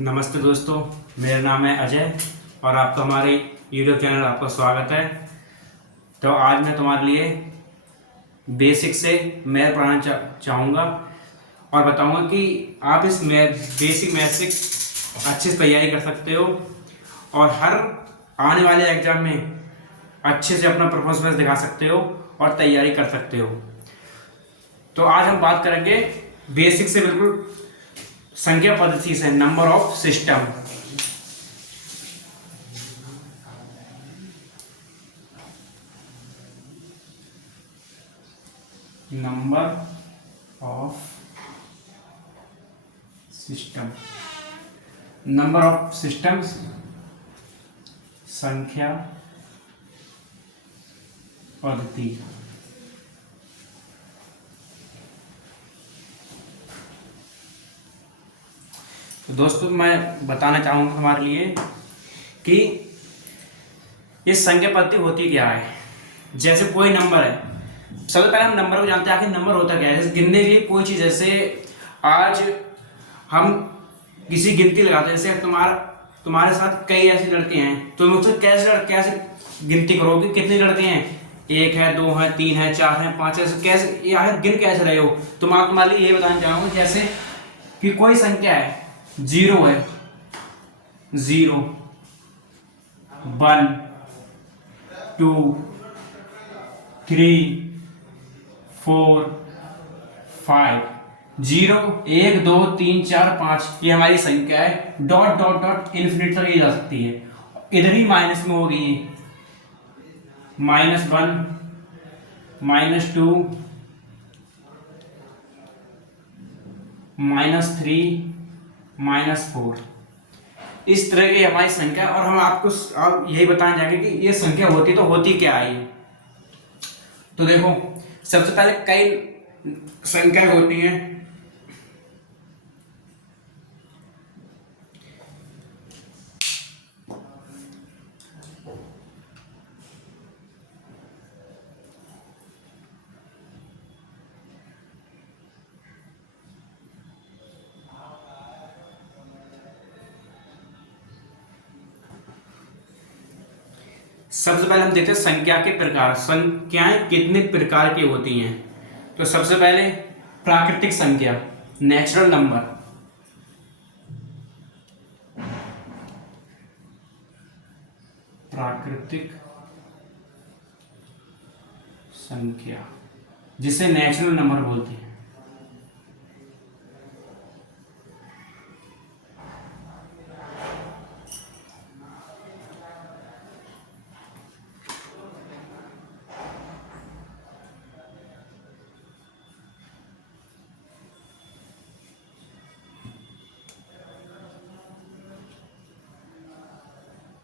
नमस्ते दोस्तों, मेरा नाम है अजय और आपका हमारे यूट्यूब चैनल आपका स्वागत है। तो आज मैं तुम्हारे लिए बेसिक से मैथ पढ़ाना चाहूँगा और बताऊँगा कि आप इस बेसिक मैथ से अच्छे से तैयारी कर सकते हो और हर आने वाले एग्जाम में अच्छे से अपना परफॉर्मेंस दिखा सकते हो और तैयारी कर सकते हो। तो आज हम बात करेंगे बेसिक से बिल्कुल संख्या पद्धति से, number of system. Number of system, number of systems, संख्या पद्धति। तो दोस्तों मैं बताना चाहूँगा हमारे लिए कि ये संख्या पद्धति होती क्या है। जैसे कोई नंबर है, सबसे पहले हम नंबर को जानते हैं, आखिर नंबर होता क्या है। जैसे गिनने के लिए कोई चीज़, जैसे आज हम किसी गिनती लगाते हैं, जैसे तुम्हारे साथ कई ऐसे लड़के हैं, तो मुझसे कैसे गिनती करोगे कितने लड़के हैं, एक है, दो है, तीन है, चार है, पांच है, कैसे ये आखिर गिन कैसे रहे हो। तो मैं तुम्हारे लिए ये बताना चाहूँगा जैसे कि कोई संख्या है, जीरो है, zero, one, two, three, four, five, zero, एक, दो, तीन, चार, पाँच, ये हमारी संख्या है। डॉट डॉट डॉट इन्फिनिट तक ये जा सकती है। इधर ही माइनस में हो गई है, minus one, minus two, minus three, minus four, इस तरह की हमारी संख्या। और हम आपको अब यही बताना चाहेंगे कि ये संख्या होती तो होती क्या है। तो देखो, सबसे पहले कई संख्याएं होती हैं। सबसे पहले हम देखते हैं संख्या के प्रकार। संख्याएं कितने प्रकार की होती हैं। तो सबसे पहले प्राकृतिक संख्या, नेचुरल नंबर। प्राकृतिक संख्या जिसे नेचुरल नंबर बोलते हैं।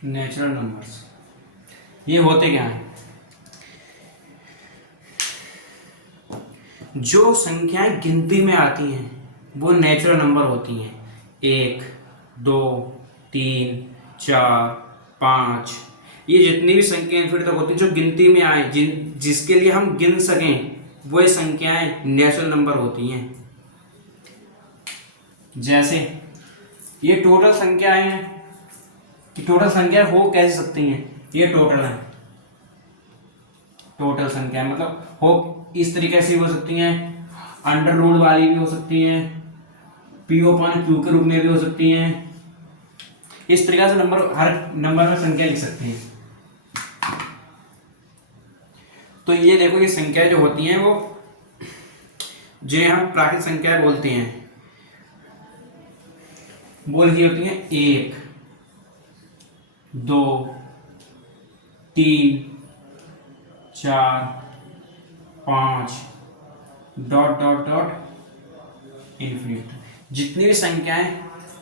नेचुरल नंबर्स ये होते क्या हैं। जो संख्याएं गिनती में आती हैं वो नेचुरल नंबर होती हैं। एक, दो, तीन, चार, पाँच, ये जितनी भी संख्याएं फिर तक होती हैं जो गिनती में आए, जिसके लिए हम गिन सकें, वो संख्याएं नेचुरल नंबर होती हैं। जैसे ये टोटल संख्याएं हैं कि टोटल संख्या हो कैसे सकती हैं, ये टोटल है। टोटल संख्या मतलब हो इस तरीके से हो सकती हैं, अंडर रूट वाली भी हो सकती हैं, पी ओपन क्यू के रूप में भी हो सकती हैं। इस तरीके से नंबर, हर नंबर में संख्या लिख सकते हैं। तो ये देखो, ये संख्याएं जो होती हैं वो जो हम प्राकृतिक संख्याएं बोलते हैं, वो लिखी होती हैं एक, दो, तीन, चार, पाँच, डॉट डॉट डॉट इन्फिनिट। जितनी भी संख्याएं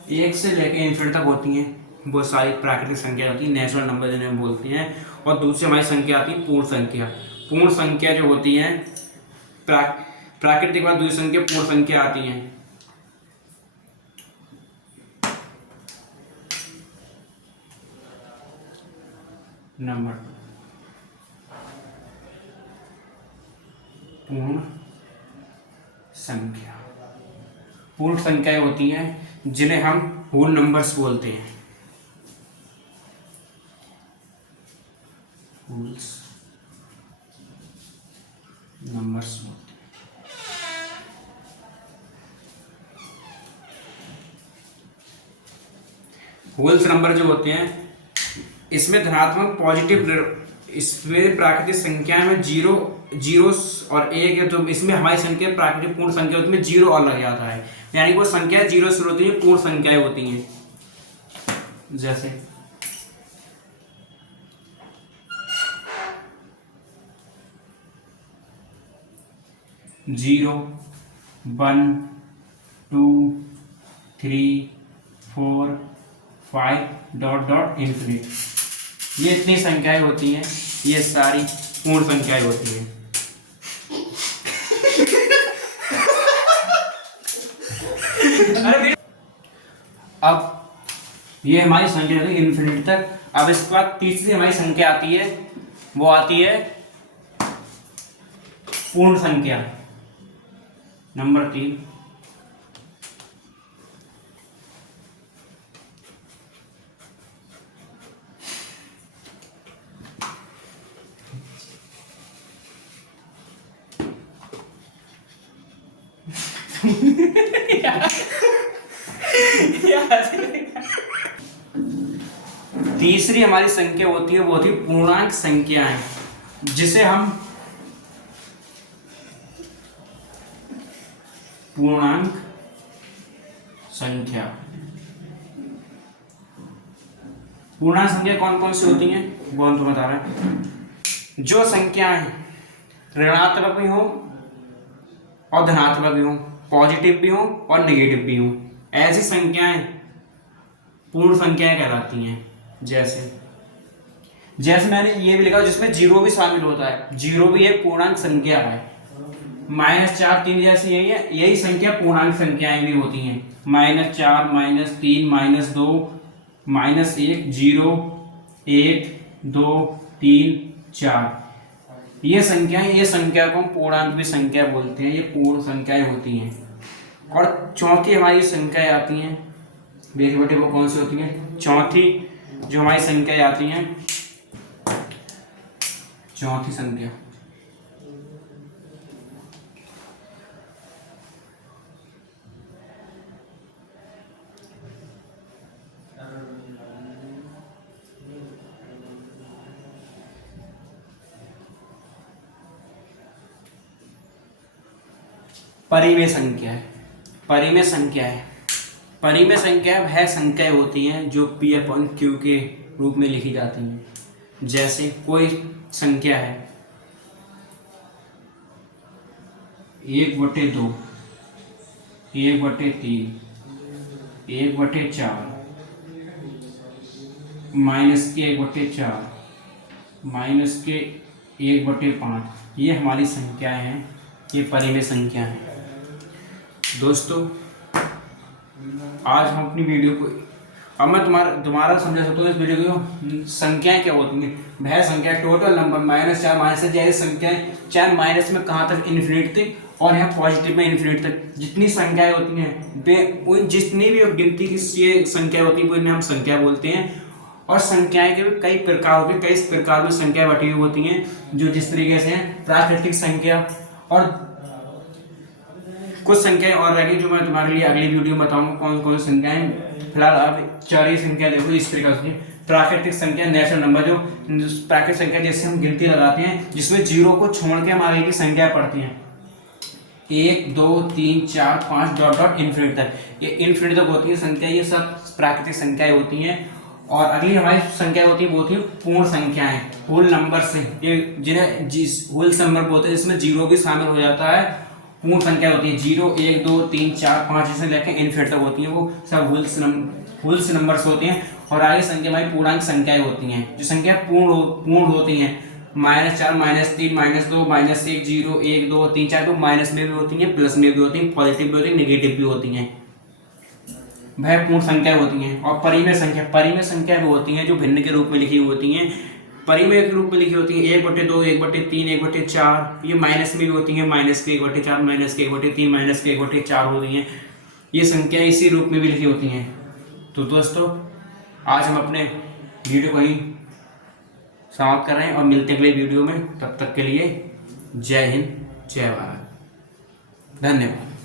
एक से लेकर इन्फिनिट तक होती हैं वो सारी प्राकृतिक संख्या होती है, नेचुरल नंबर जिन्हें हम बोलते हैं। और दूसरी हमारी संख्या आती है पूर्ण संख्या। पूर्ण संख्या जो होती हैं, प्राकृतिक के बाद दूसरी संख्या पूर्ण संख्या आती हैं। नंबर पूर्ण संख्या। पूर्ण संख्याएं होती हैं जिन्हें हम होल नंबर्स बोलते हैं। होल्स नंबर्स बोलते हैं। होल्स नंबर जो होते हैं इसमें धनात्मक पॉजिटिव, इसमें प्राकृतिक संख्या में जीरो और एक है, तो इसमें हमारी संख्या प्राकृतिक पूर्ण संख्या होती है, जीरो और लग जाता है, यानी वो संख्या जीरो शुरू होती है, पूर्ण संख्याएं होती हैं। जैसे 0 1 2 3 4 5 डॉट डॉट इन्फिनिट, ये इतनी संख्याएं होती हैं, ये सारी पूर्ण संख्याएं होती हैं। अब ये हमारी संख्या है इन्फिनिटी तक। अब इसके बाद तीसरी हमारी संख्या आती है, वो आती है पूर्ण संख्या नंबर 3। तीसरी हमारी संख्या होती है वो होती है पूर्णांक संख्याएं, जिसे हम पूर्णांक संख्या, पूर्णांक संख्या कौन कौन सी होती हैं वो हम तुम्हें बता रहे हैं। जो संख्याएं ऋणात्मक भी हो और धनात्मक भी हो, पॉजिटिव भी हो और नेगेटिव भी हो, ऐसी संख्याएं पूर्ण संख्याएं कहलाती हैं। जैसे मैंने ये भी लिखा जिसमें जीरो भी शामिल होता है, जीरो भी एक पूर्णांक संख्या है। -4 3 जैसी यही संख्या पूर्णांक संख्याएं भी होती हैं। -4 -3 -2 -1 0 1 2 3 4, ये संख्या को हम पूर्णांक भी संख्या बोलते हैं, ये पूर्ण संख्याएं होती हैं। और चौथी हमारी संख्याएं आती हैं, देखिए बेटे वो कौन सी होती हैं। चौथी जो हमारी संख्याएं आती हैं, चौथी संख्या परिमेय संख्या है। परिमेय संख्या है, परिमेय संख्या वह संख्याएं होती हैं जो P/Q के रूप में लिखी जाती हैं। जैसे कोई संख्या है 1/2 1/3 1/4 -1/4 -1/5, ये हमारी संख्याएं हैं, ये परिमेय संख्या है। दोस्तों आज हम अपनी वीडियो को, अब मैं तुम्हारा समझा सकता हूँ इस वीडियो को संख्याएं क्या होती हैं। वह संख्या टोटल नंबर -4 से जैसे संख्याएं, चाहे माइनस में कहाँ तक इन्फिनिट तक और यहाँ पॉजिटिव में इन्फिनिट तक जितनी संख्याएं होती हैं, उन जितनी भी गिनती की ये संख्या होती है उन्हें हम संख्या बोलते हैं। और संख्याएं के भी कई प्रकार होते हैं, कई प्रकार में संख्याएं बटी हुई होती हैं, जो जिस तरीके से हैं प्राकृतिक संख्या, और कुछ संख्याएं और रहेगी जो मैं तुम्हारे लिए अगली वीडियो में बताऊंगा कौन कौन सी संख्याएं। फिलहाल आप 4 ही संख्या देखो इस तरीके से। प्राकृतिक संख्या नेचुरल नंबर, जो प्राकृतिक संख्या जैसे हम गिनती लगाते हैं जिसमें जीरो को छोड़ के हम आगे की संख्या पढ़ती हैं, 1 2 3 4 5 डॉट डॉट इन्फिनिट तक, ये इन्फिनिट तक होती है संख्या, ये सब प्राकृतिक संख्याएं होती हैं। और अगली हमारी संख्या होती है वो होती है पूर्ण संख्याएं, होल नंबर से, ये जिन्हें होल नंबर बोलते हैं, इसमें जीरो भी शामिल हो जाता है। पूर्ण संख्या होती है 0 1 2 3 4 5 से लेकर इन्फिनिट तक होती है, वो सब होल्स नंबर्स होते हैं। और आगे संख्या हमारी पूर्णांक संख्याएं होती हैं, जो संख्या पूर्ण होती हैं, -4 -3 -2 -1 0 1 2 3 4, तो माइनस में भी होती हैं, प्लस में भी होती हैं, पॉजिटिव भी होती हैं, नेगेटिव भी होती हैं, वह पूर्ण संख्या होती हैं। और परिमेय संख्या वो होती हैं जो भिन्न के रूप में लिखी हुई होती हैं, परिमेय के रूप में लिखी होती है 1/2 1/3 1/4, ये माइनस में भी होती है, -1/4 -1/3 -1/4 होती हैं। ये संख्या इसी रूप में भी लिखी होती हैं। तो दोस्तों आज हम अपने वीडियो को ही समाप्त कर रहे हैं और मिलते हैं अगले वीडियो में। तब तक के लिए जय हिंद, जय भारत, धन्यवाद।